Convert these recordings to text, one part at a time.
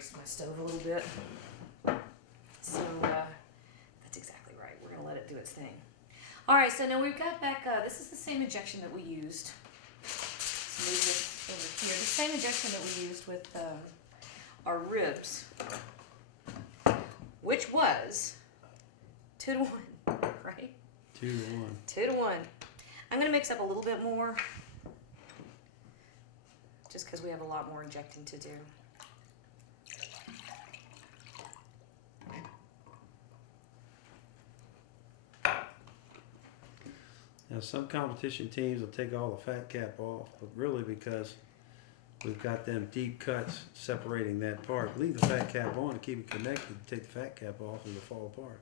greased my stove a little bit. So that's exactly right. We're going to let it do its thing. All right, so now we've got back, this is the same injection that we used. Let's move this over here. The same injection that we used with our ribs, which was 2 to 1, right? 2 to 1. 2 to 1. I'm going to mix up a little bit more, just because we have a lot more injecting to do. Now, some competition teams will take all the fat cap off, but really because we've got them deep cuts separating that part, leave the fat cap on to keep it connected. Take the fat cap off and it'll fall apart.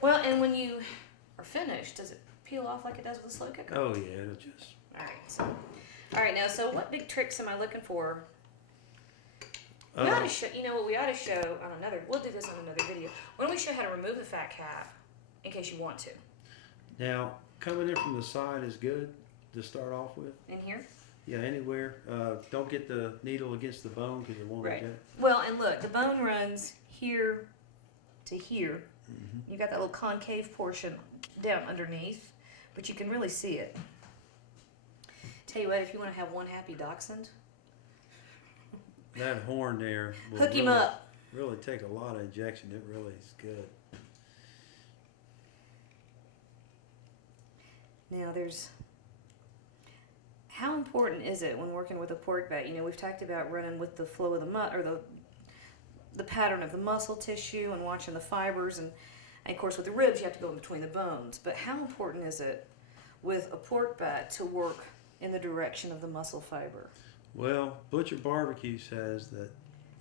Well, and when you are finished, does it peel off like it does with a slow cooker? Oh yeah, it'll just. All right, now, so what big tricks am I looking for? We ought to show, you know what, we ought to show on another, we'll do this on another video. Why don't we show how to remove the fat cap, in case you want to? Now, coming in from the side is good to start off with. In here? Yeah, anywhere. Don't get the needle against the bone because it won't inject. Well, and look, the bone runs here to here. You got that little concave portion down underneath, but you can really see it. Tell you what, if you want to have one happy dachshund, That horn there will hook him really, up. really take a lot of injection. It really is good. Now there's, how important is it when working with a pork butt? You know, we've talked about running with the flow of the pattern of the muscle tissue and watching the fibers, and of course with the ribs you have to go in between the bones. But how important is it with a pork butt to work in the direction of the muscle fiber? Well, Butcher Barbecue says that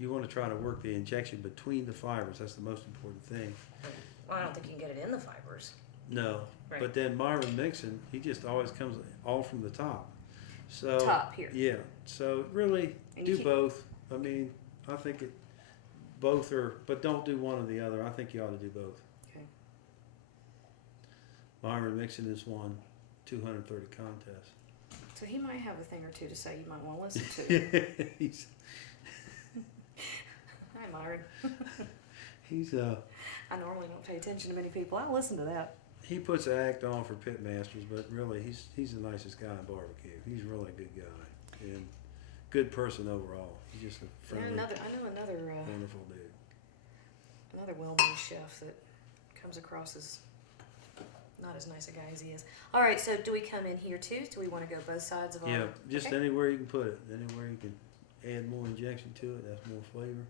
you want to try to work the injection between the fibers. That's the most important thing. Well, I don't think you can get it in the fibers. No, Right. but then Myron Mixon, he just always comes all from the top. So Top here. Yeah, so really And you do both. I mean, I think it both are, but don't do one or the other. I think you ought to do both. Okay. Myron Mixon has won 230 contests. So he might have a thing or two to say you might want to listen to. he's Hi, Myron. he's I normally don't pay attention to many people. I'll listen to that. he puts an act on for pit masters, but really he's the nicest guy in barbecue. He's really a good guy and good person overall. He's just a friendly, I know another wonderful dude. another well-known chef that comes across as not as nice a guy as he is. All right, so do we come in here too? Do we want to go both sides of our... Yeah, just okay. anywhere you can put it. Anywhere you can add more injection to it, that's more flavor.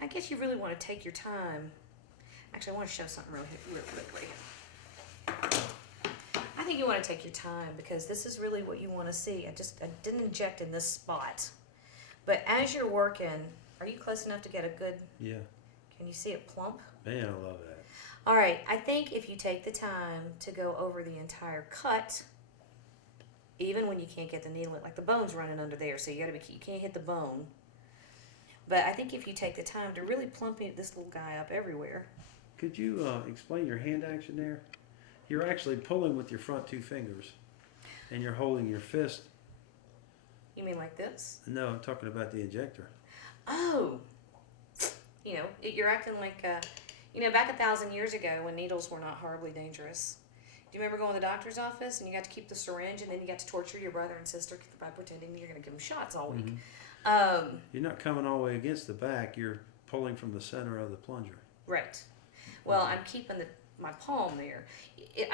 I guess you really want to take your time. Actually, I want to show something real quickly. I think you want to take your time because this is really what you want to see. I didn't inject in this spot. But as you're working, are you close enough to get a good... Yeah. Can you see it plump? Man, I love that. All right, I think if you take the time to go over the entire cut, even when you can't get the needle, like the bone's running under there, so you can't hit the bone. But I think if you take the time to really plump this little guy up everywhere. Could you explain your hand action there? You're actually pulling with your front 2 fingers, and you're holding your fist. You mean like this? No, I'm talking about the injector. Oh, you know, you're acting like, you know, back 1,000 years ago when needles were not horribly dangerous. Do you remember going to the doctor's office and you got to keep the syringe and then you got to torture your brother and sister by pretending you're going to give them shots all week? You're not coming all the way against the back. You're pulling from the center of the plunger. Right. Well, I'm keeping my palm there.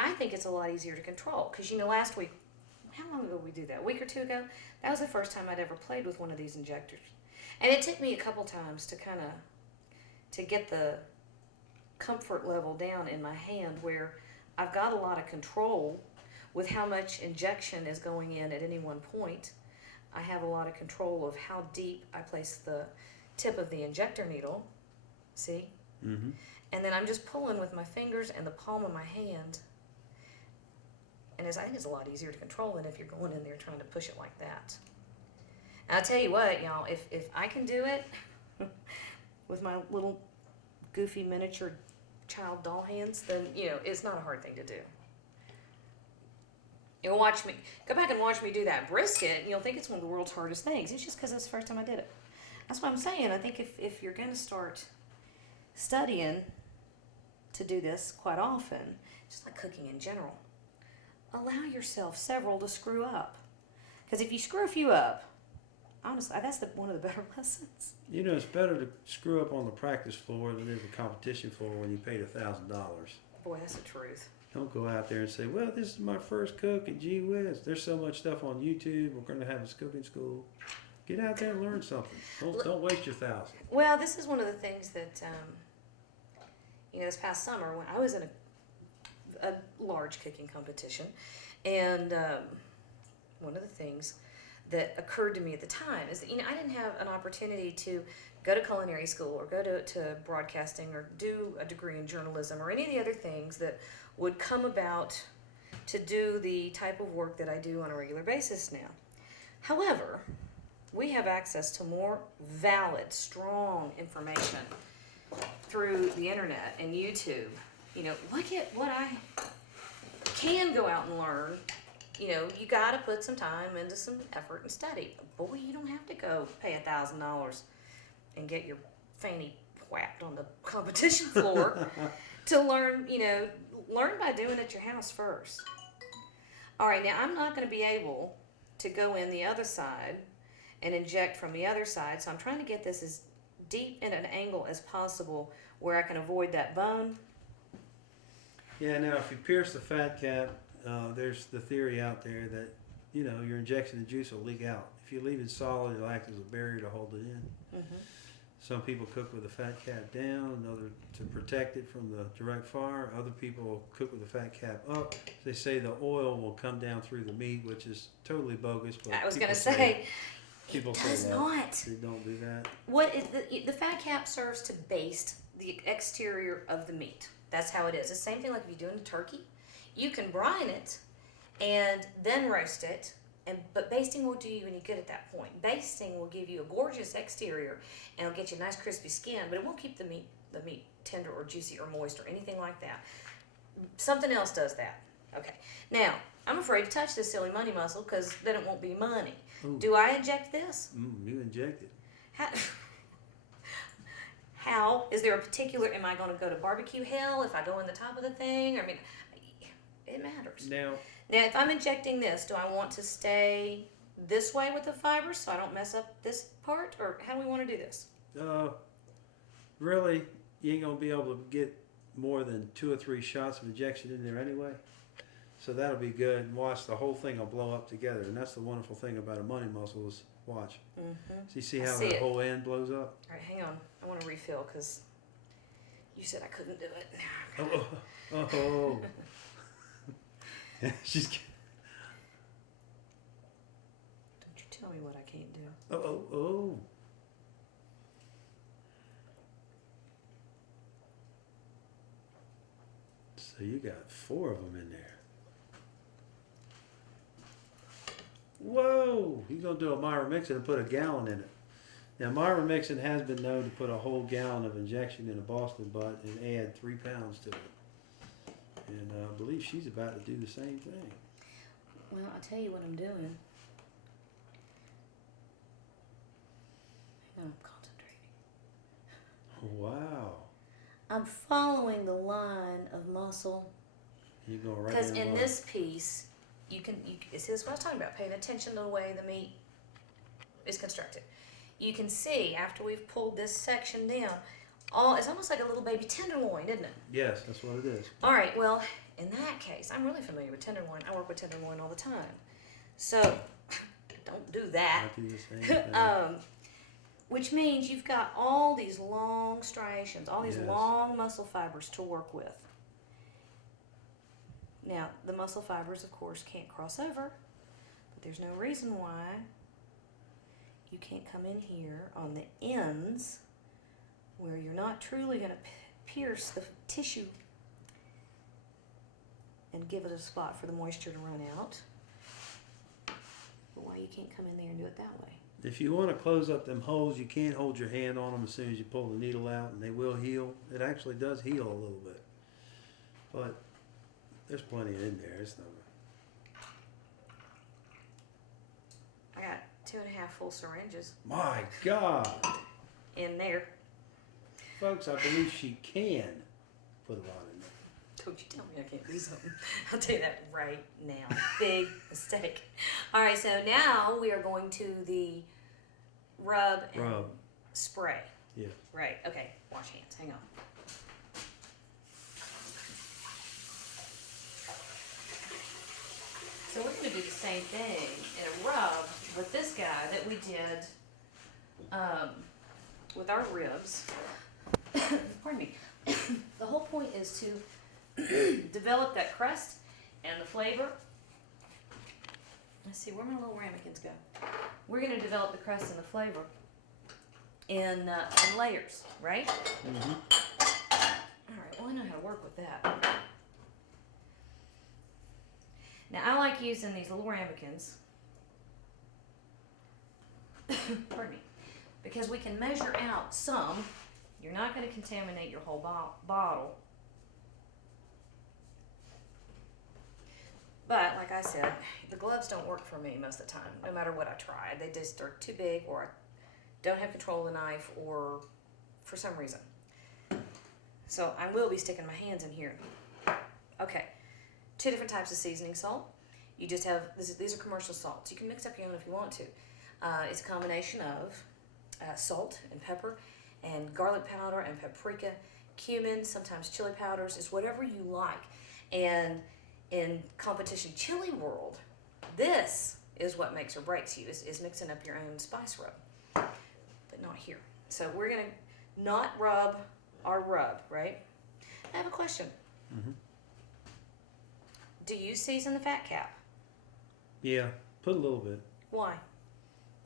I think it's a lot easier to control because, you know, last week, how long ago did we do that? A week or two ago? That was the first time I'd ever played with one of these injectors. And it took me a couple times to get the comfort level down in my hand where I've got a lot of control with how much injection is going in at any one point. I have a lot of control of how deep I place the tip of the injector needle. See? Mm-hmm. And then I'm just pulling with my fingers and the palm of my hand. And I think it's a lot easier to control than if you're going in there trying to push it like that. And I'll tell you what, y'all, if I can do it with my little goofy miniature child doll hands, then, you know, it's not a hard thing to do. You'll watch me, go back and watch me do that brisket, and you'll think it's one of the world's hardest things. It's just because it's the first time I did it. That's what I'm saying. I think if you're going to start studying to do this quite often, just like cooking in general, allow yourself several to screw up. Because if you screw a few up, honestly, that's one of the better lessons. You know, it's better to screw up on the practice floor than it is the competition floor when you paid $1,000. Boy, that's the truth. Don't go out there and say, well, this is my first cook and gee whiz. There's so much stuff on YouTube. We're going to have this cooking school. Get out there and learn something. Don't waste your $1,000. Well, this is one of the things that, this past summer when I was in a large cooking competition, and one of the things that occurred to me at the time is that, I didn't have an opportunity to go to culinary school or go to broadcasting or do a degree in journalism or any of the other things that would come about to do the type of work that I do on a regular basis now. However, we have access to more valid, strong information through the internet and YouTube. Look at what I can go out and learn. You got to put some time into some effort and study. Boy, you don't have to go pay $1,000 and get your fanny whacked on the competition floor to learn. Learn by doing it at your house first. All right, now I'm not going to be able to go in the other side and inject from the other side, so I'm trying to get this as deep in an angle as possible where I can avoid that bone. Yeah, now if you pierce the fat cap, there's the theory out there that, your injection of juice will leak out. If you leave it solid, it'll act as a barrier to hold it in. Mm-hmm. Some people cook with the fat cap down, another to protect it from the direct fire. Other people cook with the fat cap up. They say the oil will come down through the meat, which is totally bogus. But I was going to say, people it say does that. not. They don't do that. What is the fat cap serves to baste the exterior of the meat. That's how it is. It's the same thing like if you're doing a turkey. You can brine it and then roast it, but basting won't do you any good at that point. Basting will give you a gorgeous exterior and it'll get you a nice crispy skin, but it won't keep the meat tender or juicy or moist or anything like that. Something else does that. Okay. Now, I'm afraid to touch this silly money muscle because then it won't be money. Ooh. Do I inject this? You inject it. How? Is there a particular, am I going to go to barbecue hell if I go in the top of the thing? It matters. Now, if I'm injecting this, do I want to stay this way with the fibers so I don't mess up this part? Or how do we want to do this? really, you ain't going to be able to get more than 2 or 3 shots of injection in there anyway. So that'll be good. And watch, the whole thing will blow up together. And that's the wonderful thing about a money muscle is watch. Mm-hmm. So you see how the whole end blows up? All right, hang on. I want to refill because you said I couldn't do it. Oh. She's. Don't you tell me what I can't do. Oh. So you got 4 of them in there. Whoa! You're going to do a Myra Mixon and put a gallon in it. Now, Myra Mixon has been known to put a whole gallon of injection in a Boston butt and add 3 pounds to it. And I believe she's about to do the same thing. Well, I'll tell you what I'm doing. I'm concentrating. Wow. I'm following the line of muscle. You're going right Because in the in bottom. this piece, this is what I was talking about, paying attention to the way the meat is constructed. You can see after we've pulled this section down, it's almost like a little baby tenderloin, isn't it? Yes, that's what it is. All right, well, in that case, I'm really familiar with tenderloin. I work with tenderloin all the time. So, don't do that. I do the same thing. Which means you've got all these long striations, all these Yes. long muscle fibers to work with. Now, the muscle fibers, of course, can't cross over, but there's no reason why you can't come in here on the ends where you're not truly going to pierce the tissue and give it a spot for the moisture to run out. But why you can't come in there and do it that way? If you want to close up them holes, you can't hold your hand on them as soon as you pull the needle out, and they will heal. It actually does heal a little bit. But there's plenty in there. It's no. I got 2.5 full syringes My God. in there. Folks, I believe she can put a lot in there. Don't you tell me I can't do something. I'll tell you that right now. Big mistake. All right, so now we are going to the rub and spray. Yeah. Right, okay. Wash hands. Hang on. So we're going to do the same thing in a rub with this guy that we did with our ribs. Pardon me. The whole point is to develop that crust and the flavor. Let's see, where my little ramekins go? We're going to develop the crust and the flavor in layers, right? Mm-hmm. All right, well, I know how to work with that. Now, I like using these little ramekins, pardon me, because we can measure out some. You're not going to contaminate your whole bottle. But, like I said, the gloves don't work for me most of the time, no matter what I try. They just are too big, or I don't have control of the knife, or for some reason. So I will be sticking my hands in here. Okay, 2 different types of seasoning salt. You just have, these are commercial salts. You can mix up your own if you want to. It's a combination of salt and pepper and garlic powder and paprika, cumin, sometimes chili powders. It's whatever you like. And in competition chili world, this is what makes or breaks you, is mixing up your own spice rub, but not here. So we're gonna not rub our rub, right? I have a question. Mm-hmm. Do you season the fat cap? Yeah, put a little bit. Why?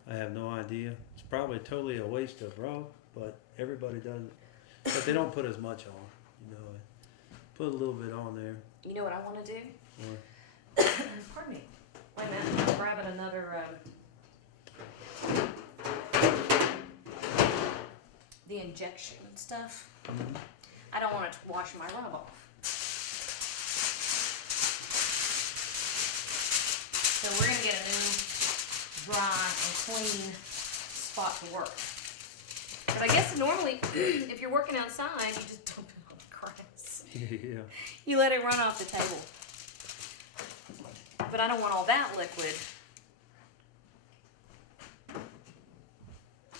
I have no idea. It's probably totally a waste of rub, but everybody does it. But they don't put as much on, you know. Put a little bit on there. You know what I want to do? Or, Pardon me. Wait a minute. I'm grabbing another. The injection stuff. mm-hmm. I don't want it to wash my rub off. So we're going to get a new dry and clean spot to work. But I guess normally, if you're working outside, you just dump it on the grass. Yeah. You let it run off the table. But I don't want all that liquid.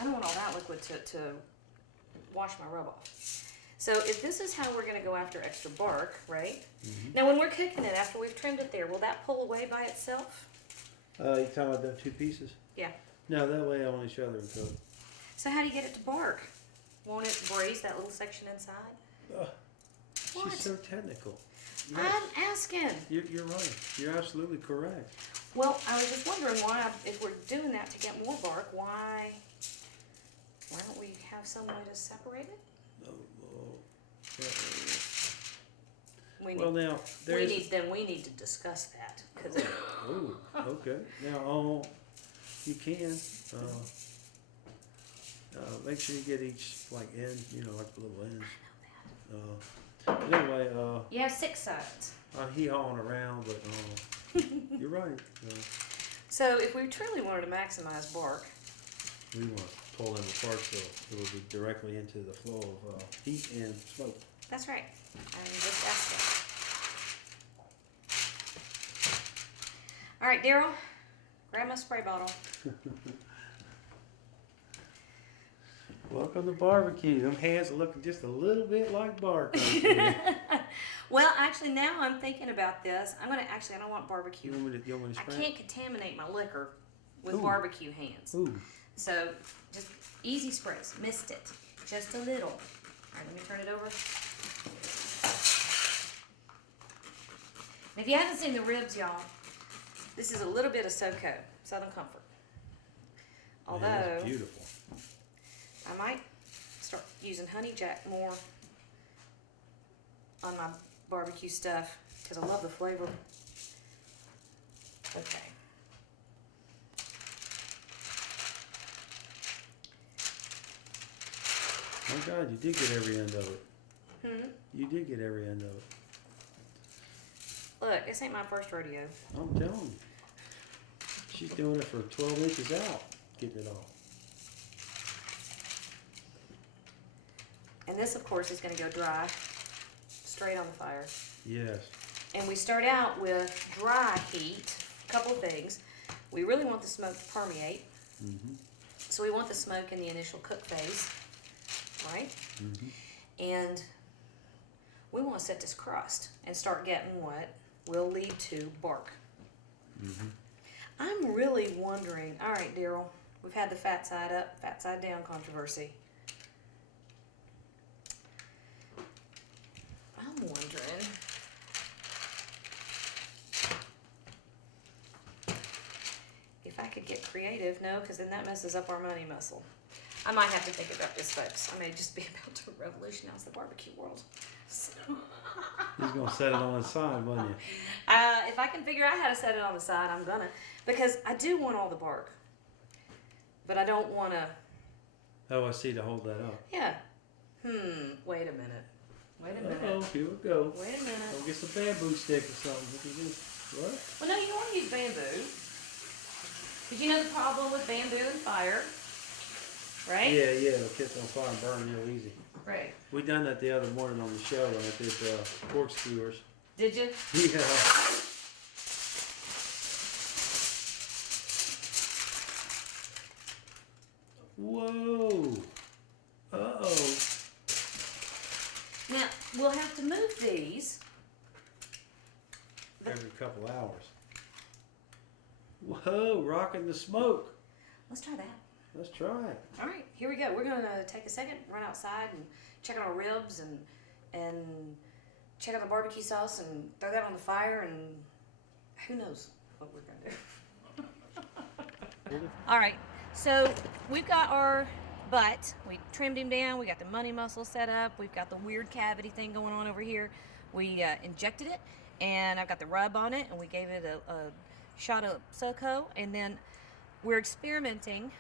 I don't want all that liquid to wash my rub off. So if this is how we're going to go after extra bark, right? Mm-hmm. Now when we're cooking it, after we've trimmed it there, will that pull away by itself? You talking about them 2 pieces? Yeah. No, that way I want each other to cook. So how do you get it to bark? Won't it braise that little section inside? What? She's so technical. Yes. I'm asking. You're right. You're absolutely correct. Well, I was just wondering why, if we're doing that to get more bark, why don't we have some way to separate it? Well, now there's. We need to discuss that because. Oh, okay. Now, you can. Make sure you get each end, like the little ends. But anyway, You have 6 sides. I'm hee-hawing around, but you're right. So if we truly wanted to maximize bark, We want to pull them apart so it will be directly into the flow of heat and smoke. that's right. I'm just asking. All right, Daryl, grab my spray bottle. Welcome to barbecue. Them hands are looking just a little bit like bark. Well, actually, now I'm thinking about this. I don't want barbecue. You want me to I spray? can't contaminate my liquor with Ooh. barbecue hands. Ooh. So, just easy sprays. Missed it. Just a little. All right, let me turn it over. And if you haven't seen the ribs, y'all, this is a little bit of SoCo, Southern Comfort. Although, Man, that's beautiful. I might start using honey jack more on my barbecue stuff because I love the flavor. Okay. Oh God, you did get every end of it. Hmm? You did get every end of it. Look, this ain't my first rodeo. I'm telling you. She's doing it for 12 inches out. getting it off. And this, of course, is going to go dry, straight on the fire. Yes. And we start out with dry heat. A couple things. We really want the smoke to permeate. Mm-hmm. So we want the smoke in the initial cook phase, right? Mm-hmm. And we want to set this crust and start getting what will lead to bark. Mm-hmm. I'm really wondering, all right, Daryl, we've had the fat side up, fat side down controversy. I'm wondering if I could get creative. No, because then that messes up our money muscle. I might have to think about this, folks. I may just be about to revolutionize the barbecue world. So. He's gonna set it on his side, wasn't you? If I can figure out how to set it on the side, I'm gonna. Because I do want all the bark. But I don't want to... Oh, I see, to hold that up. Yeah. Wait a minute. Wait a minute. Uh-oh, here we go. Wait a minute. Go get some bamboo stick or something. What do you do? What? Well, no, you don't want to use bamboo. Because you know the problem with bamboo and fire, right? Yeah, it'll catch on fire and burn real easy. Right. We done that the other morning on the show when I did pork skewers. Did you? Yeah. Whoa. Uh-oh. Now, we'll have to move these. Every couple hours. Whoa, rocking the smoke. Let's try that. Let's try it. All right, here we go. We're going to take a second, run outside and check out our ribs and check out the barbecue sauce and throw that on the fire, and who knows what we're going to do. All right, so we've got our butt. We trimmed him down. We got the money muscle set up. We've got the weird cavity thing going on over here. We injected it, and I've got the rub on it, and we gave it a shot of SoCo, and then we're experimenting.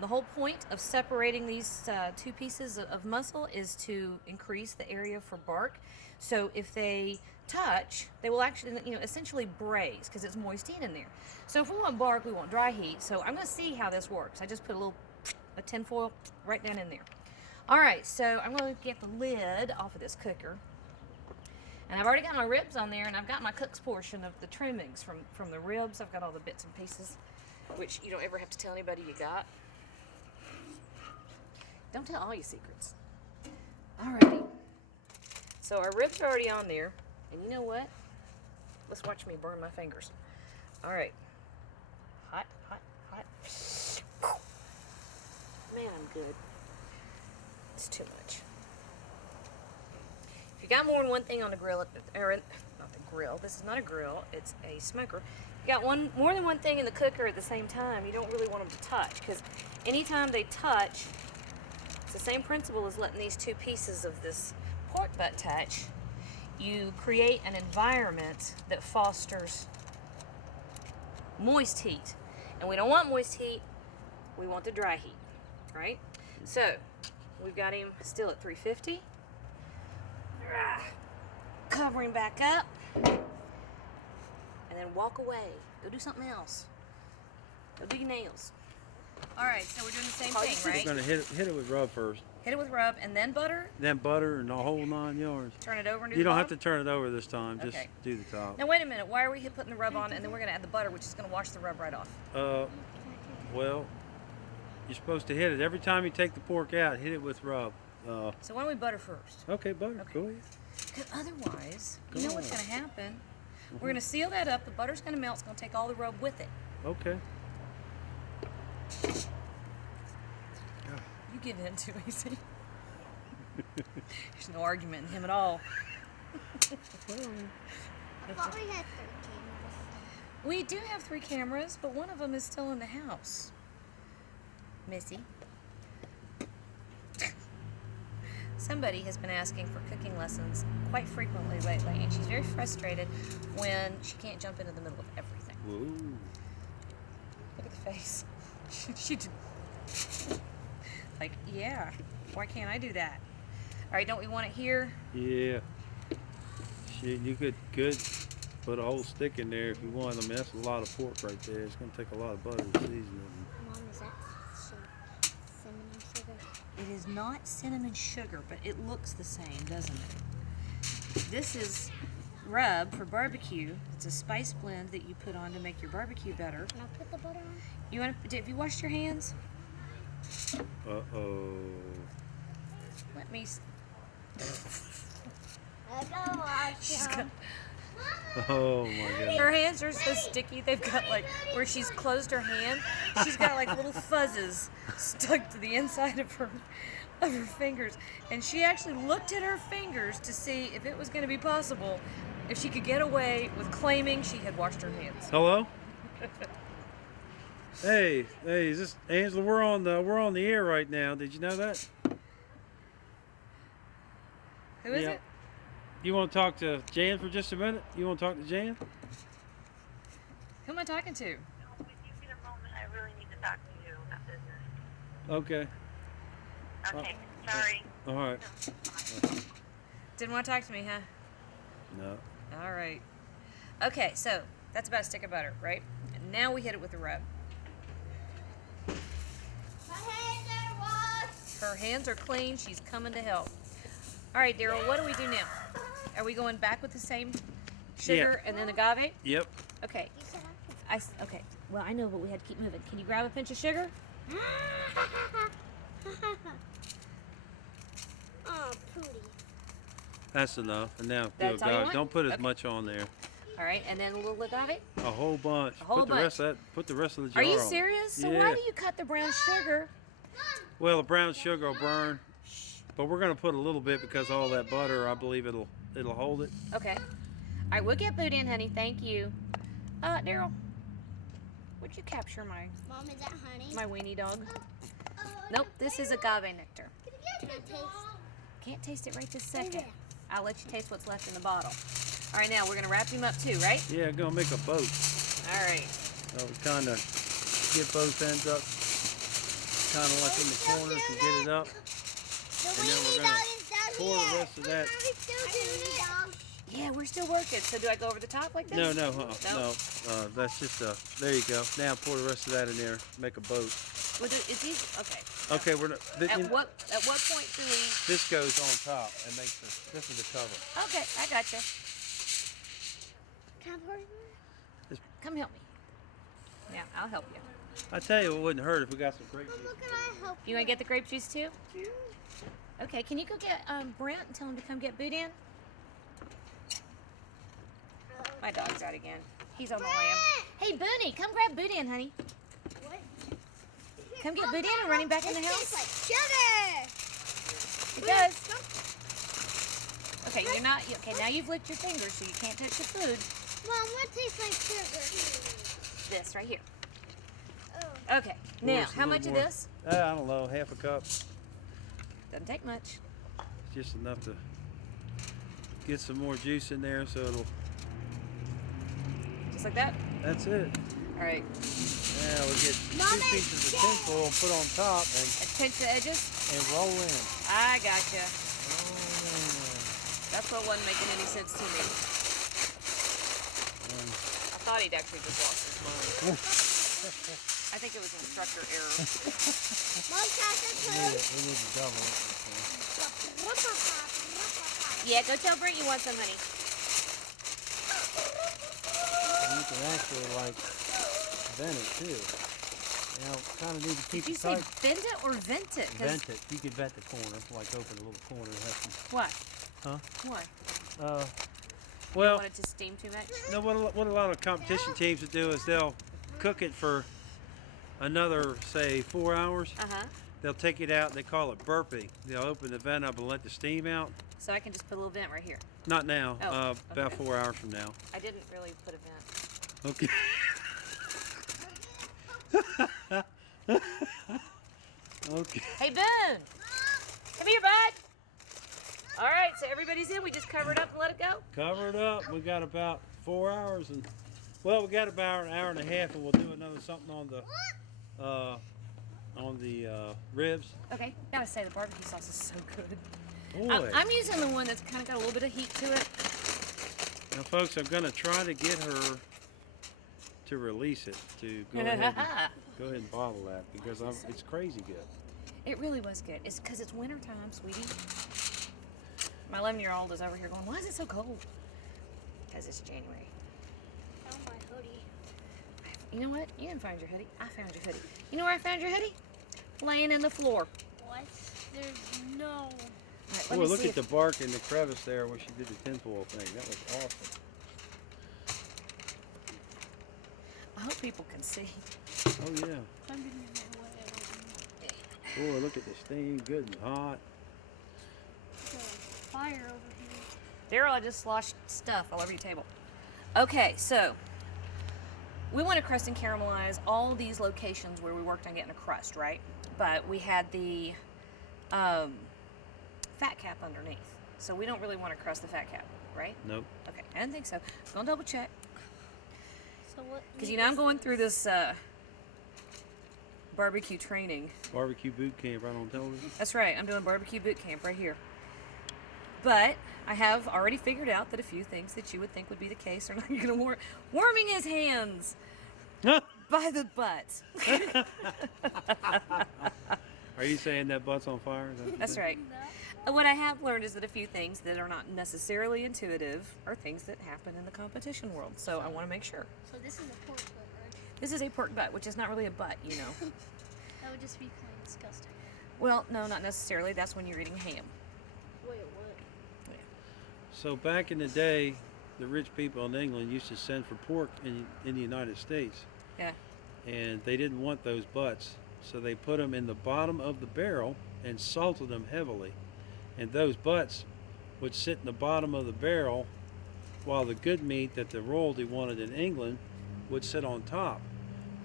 The whole point of separating these two pieces of muscle is to increase the area for bark. So if they touch, they will actually, essentially braise because it's moist heat in there. So if we want bark, we want dry heat. So I'm going to see how this works. I just put a tin foil right down in there. All right, so I'm going to get the lid off of this cooker. And I've already got my ribs on there, and I've got my cook's portion of the trimmings from the ribs. I've got all the bits and pieces, which you don't ever have to tell anybody you got. Don't tell all your secrets. Alrighty. So our ribs are already on there, and you know what? Let's watch me burn my fingers. All right. Hot, hot, hot. Man, I'm good. It's too much. If you got more than one thing on the grill, or not the grill, this is not a grill, it's a smoker. If you got more than one thing in the cooker at the same time, you don't really want them to touch, because anytime they touch, it's the same principle as letting these two pieces of this pork butt touch. You create an environment that fosters moist heat. And we don't want moist heat, we want the dry heat, right? So, we've got him still at 350. Cover him back up. And then walk away. Go do something else. Go do your nails. Alright, so we're doing the same thing, right? We're going to hit it with rub first. Hit it with rub and then butter. Then butter and the whole 9 yards. Turn it over and do You the don't bottom? have to turn it over this time. Just Okay. do the top. Now wait a minute. Why are we putting the rub on and then we're going to add the butter, which is going to wash the rub right off? Well, you're supposed to hit it. Every time you take the pork out, hit it with rub. So why don't we butter first? Okay, butter. Okay. Go ahead. Because otherwise, Go you know what's on. going to happen? We're going to seal that up. The butter's going to melt. It's going to take all the rub with it. Okay. You give in too easy. There's no argument in him at all. I thought we had 3 cameras. We do have 3 cameras, but one of them is still in the house. Missy. Somebody has been asking for cooking lessons quite frequently lately, and she's very frustrated when she can't jump into the middle of everything. Whoa. Look at the face. She did. Like, yeah, why can't I do that? All right, don't we want it here? Yeah. Shit, you could put a whole stick in there if you want. I mean, that's a lot of pork right there. It's going to take a lot of butter to season it. Mom, is that is not cinnamon sugar, but it looks the same, doesn't it? This is rub for barbecue. It's a spice blend that you put on to make your barbecue better. Can I put the butter on? You want to? Have you washed your hands? Uh-oh. Let me. I gotta wash them. Oh my goodness. Her hands are so sticky. They've got like where she's closed her hand. She's got like little fuzzes stuck to the inside of her fingers. And she actually looked at her fingers to see if it was going to be possible if she could get away with claiming she had washed her hands. Hello? Hey, is this Angela? We're on the air right now. Did you know that? Who is Yeah. it? You want to talk to Jan for just a minute? You want to talk to Jan? Who am I talking to? If you get a moment, I really need to talk to you about business. Okay. Okay, sorry. All right. Didn't want to talk to me, huh? No. All right. Okay, so that's about a stick of butter, right? And now we hit it with the rub. My hands are washed. Her hands are clean. She's coming to help. All right, Daryl, what do we do now? Are we going back with the same sugar and then agave? Yep. Okay. You said I could. Okay. Well, I know, but we had to keep moving. Can you grab a pinch of sugar? Oh, pretty. That's enough. And now, That's all you want? don't put as Okay. much on there. All right, and then a little agave. A whole bunch. A whole put the rest of that. Put the rest of the jar Are you on. serious? So Yeah. why do you cut the brown sugar? Well, the brown sugar will burn, but we're gonna put a little bit because all that butter. I believe it'll hold it. Okay. All right, we'll get boot in, honey. Thank you. Daryl, would you capture my Mom, is that honey? weenie dog? Nope, this is agave nectar. Can I taste? Can't taste it right this second. yeah. I'll let you taste what's left in the bottle. All right, now we're gonna wrap him up too, right? Yeah, gonna make a boat. All right. We kind of get both ends up, kind of like in the corners to get it up. The And then we're weenie gonna dog is down pour here. the rest of that. Are we still doing it? Dog. Yeah, we're still working. So do I go over the top like this? No, No. that's just there you go. Now pour the rest of that in there. Make a boat. Well, is these okay? Okay, we're not. At what point do we? This goes on top and makes this is the cover. Okay, I gotcha. Can I pour it? Come help me. Yeah, I'll help you. I tell you, it wouldn't hurt if we got some grape juice. Look, can I help You want to get the grape juice too? Okay, can you go get Brent and tell him to come get Boudin? My dog's out again. He's on the lamb. Hey, Booney, come grab Boudin, honey. What? Come get Boudin and run him back in the It house. tastes like sugar. It does. Okay, you're not. Okay, now you've licked your fingers, so you can't touch the food. Mom, what tastes like sugar? This right here. Oh. Okay, now us a how little much of more. this? I don't know, half a cup. Doesn't take much. It's just enough to get some more juice in there, so it'll. Just like that. That's it. All right. Now we get Mama, two pieces of yeah. tinfoil and put on top And pinch the edges. and roll in. I gotcha. Oh. That's what wasn't making any sense to me. I thought he'd actually just lost his mind. I think it was instructor error. Mom, can I just We need to double it. Yeah, go tell Brent you want some, honey. You can actually like vent it too. Now, kind of need to keep Did you it say tight. bend it or vent it? 'Cause- Vent it. You could vent the corner, like open a little corner. Have some, Why? huh? Why? Well, Want it to steam too much? no. What a lot of competition teams will do is they'll cook it for another, say, 4 hours. Uh-huh. They'll take it out and they call it burping. They'll open the vent up and let the steam out. So I can just put a little vent right here. Not now. Oh, About okay. 4 hours from now. I didn't really put a vent. Okay. Okay. Hey, Boone! Come here, bud! All right, so everybody's in. We just cover it up and let it go? Cover it up. We got about 4 hours and we got about an hour and a half, and we'll do another something on the ribs. Okay, gotta say the barbecue sauce is so good. Boy. I'm using the one that's kind of got a little bit of heat to it. Now, folks, I'm gonna try to get her to release it, to go ahead and bottle that because it's crazy good. It really was good. It's because it's winter time, sweetie. My 11-year-old is over here going, why is it so cold? Because it's January. Found my hoodie. You know what? You didn't find your hoodie. I found your hoodie. You know where I found your hoodie? Laying in the floor. What? There's no. All right, Boy, let me look see at the bark in the crevice there where she did the tinfoil thing. That was awesome. I hope people can see. Oh yeah. Something in my way. I don't know. Boy, look at the steam, good and hot. There's a fire over here. Daryl, I just sloshed stuff all over your table. Okay, so we want to crust and caramelize all these locations where we worked on getting a crust, right? But we had the fat cap underneath. So we don't really want to crust the fat cap, right? Nope. Okay, I didn't think so. I'm going to double check. So what? Because, you know, I'm going through this barbecue training. Barbecue boot camp right on television. That's right, I'm doing barbecue boot camp right here. But I have already figured out that a few things that you would think would be the case are not going to work. Warming his hands by the butt. Are you saying that butt's on fire? Is that what you're That's saying? right. What I have learned is that a few things that are not necessarily intuitive are things that happen in the competition world. So I want to make sure. So this is a pork butt, right? This is a pork butt, which is not really a butt, you know. That would just be plain disgusting. Well, no, not necessarily. That's when you're eating ham. Wait, what? So back in the day, the rich people in England used to send for pork in the United States. Yeah. And they didn't want those butts. So they put them in the bottom of the barrel and salted them heavily. And those butts would sit in the bottom of the barrel while the good meat that the royalty wanted in England would sit on top.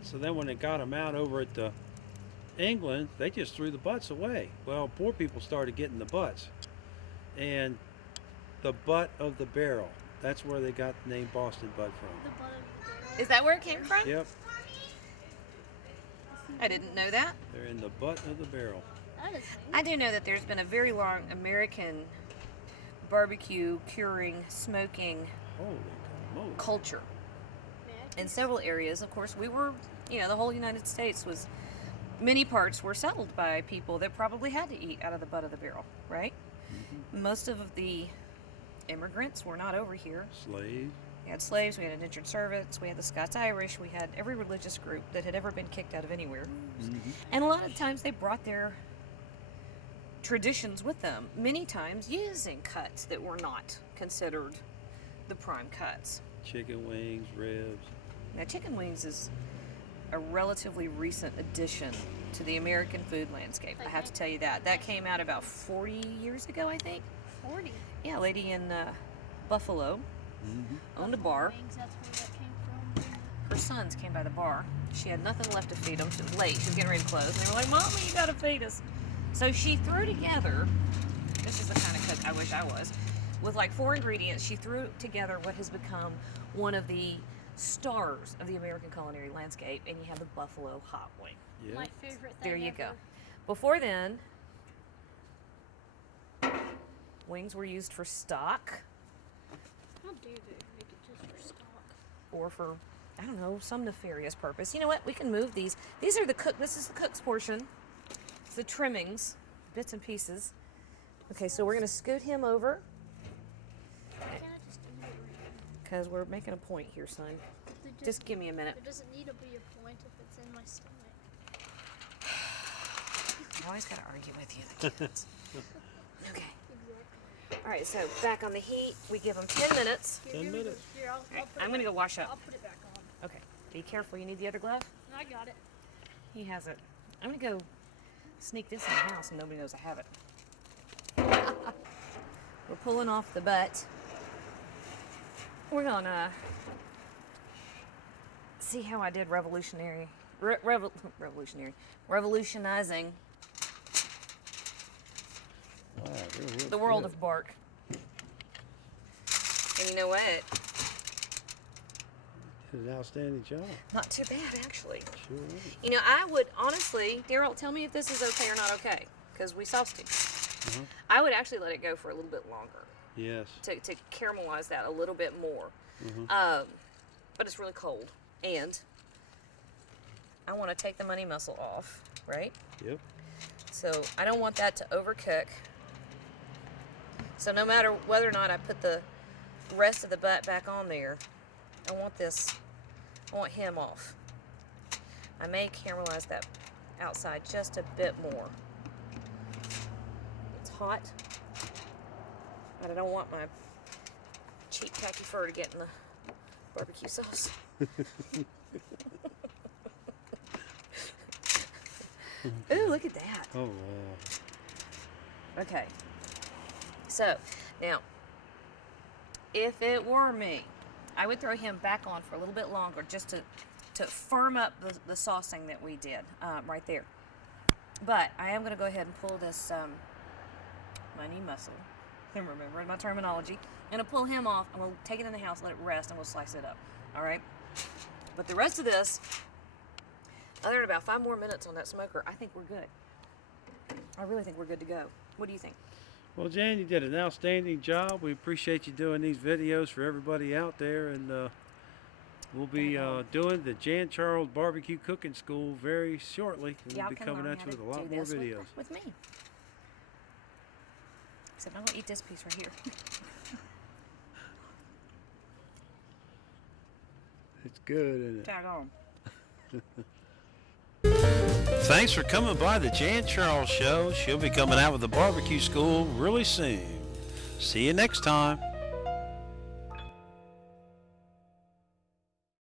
So then when they got them out over at the England, they just threw the butts away. Well, poor people started getting the butts. And the butt of the barrel, that's where they got the name Boston butt The from. butt of the barrel. Is that where it came from? Yep, I didn't know that. they're in the butt of the barrel. That is I do know that there's been a very long American barbecue, curing, smoking Holy moly. culture in several areas. Of course, we were, you know, the whole United States was, many parts were settled by people that probably had to eat out of the butt of the barrel, right? Most of the immigrants were not over here. Slaves. We had slaves, we had indentured servants, we had the Scots-Irish, we had every religious group that had ever been kicked out of anywhere. And a lot of times they brought their traditions with them, many times using cuts that were not considered the prime cuts. Chicken wings, ribs. Now, chicken wings is a relatively recent addition to the American food landscape. I have to tell you that. That came out about 40 years ago, I think. 40. Yeah, a lady in Buffalo owned a bar. Wings, that's where that came from. Her sons came by the bar. She had nothing left to feed them. She was late. She was getting ready to close. And they were like, Mama, you gotta feed us. So she threw together, this is the kind of cook I wish I was, with like 4 ingredients, she threw together what has become one of the stars of the American culinary landscape, and you have the buffalo hot wing. Yeah. My favorite thing. There you go. ever. Before then, wings were used for stock How dare they make it just for stock? or for, I don't know, some nefarious purpose. You know what? We can move these. These are the cook. This is the cook's portion. It's the trimmings, bits and pieces. Okay, so we're gonna scoot him over Why can't I just eat it right now? because we're making a point here, son. There Just give me a minute. There doesn't need to be a point if it's in my stomach. I always gotta argue with you, the kids. Okay. Exactly. All right. So back on the heat. We give them 10 minutes. Here, 10 here we go. minutes. Here, I'll All right, put I'm it gonna back. go wash I'll up. put it back on. Okay. Be careful. You need the other glove. I got it. He has it. I'm gonna go sneak this in the house and nobody knows I have it. We're pulling off the butt. We're gonna see how I did revolutionizing Wow, real the world good. of bark. And you know what? Did an outstanding job. Not too bad, actually. Sure is. You know, I would honestly, Daryl, tell me if this is okay or not okay, because we sauced it. I would actually let it go for a little bit longer Yes. to caramelize that a little bit more. But it's really cold, and I want to take the money muscle off, right? Yep. So I don't want that to overcook. So no matter whether or not I put the rest of the butt back on there, I want him off. I may caramelize that outside just a bit more. It's hot, but I don't want my cheap khaki fur to get in the barbecue sauce. Ooh, look at that. Oh, wow. Okay. So, now, if it were me, I would throw him back on for a little bit longer just to firm up the saucing that we did right there. But I am going to go ahead and pull this, my knee muscle, I'm remembering my terminology. I'm going to pull him off. I'm going to take it in the house, let it rest, and we'll slice it up. All right? But the rest of this, other than about 5 more minutes on that smoker, I think we're good. I really think we're good to go. What do you think? Well, Jan, you did an outstanding job. We appreciate you doing these videos for everybody out there, and we'll be doing the Jan Charles Barbecue Cooking School very shortly. And Y'all we'll be can coming learn at how you to with a lot do more this videos. with me. Except I'm gonna eat this piece right here. It's good, isn't it? Tag on. Thanks for coming by the Jan Charles Show. She'll be coming out with the barbecue school really soon. See you next time.